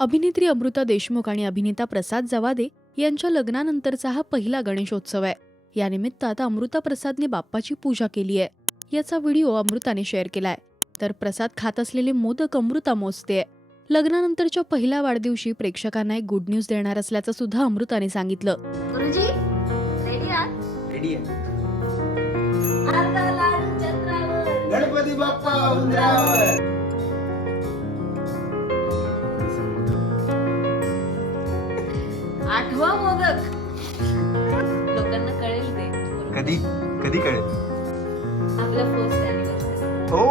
अभिनेत्री अमृता देशमुख आणि अभिनेता प्रसाद जवादे यांच्या लग्नानंतरचा हा पहिला गणेशोत्सव आहे. यानिमित्त आता अमृता प्रसादने बाप्पाची पूजा केली आहे. याचा व्हिडिओ अमृताने शेअर केलाय. तर प्रसाद खात असलेले मोदक अमृता मोजते. लग्नानंतरच्या पहिल्या वाढदिवशी प्रेक्षकांना एक गुड न्यूज देणार असल्याचं सुद्धा अमृताने सांगितलं. गुरुजी रेडी आहात? रेडी आहे. आता लाडू चंद्रावर. गणपती बाप्पा उंदरावर. आठवा मोदक. लोकांना कळेल ते. कधी कधी कळेल? आपलं फर्स्ट अॅनिव्हर्सरी. हो.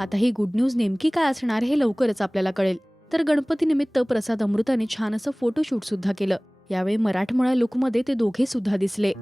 आता ही गुड न्यूज नेमकी काय असणार हे लवकरच आपल्याला कळेल. तर गणपती निमित्त प्रसाद अमृताने छान असं फोटोशूट सुद्धा केलं. यावेळी मराठमोळ्या लुकमध्ये ते दोघे सुद्धा दिसले.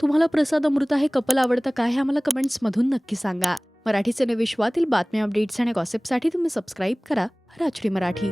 तुम्हाला प्रसाद अमृता हे कपल आवडतं काय हे आम्हाला कमेंट्समधून नक्की सांगा. मराठी सिने विश्वातील बातम्या, अपडेट्स आणि गॉसिपसाठी तुम्ही सबस्क्राईब करा राजश्री मराठी.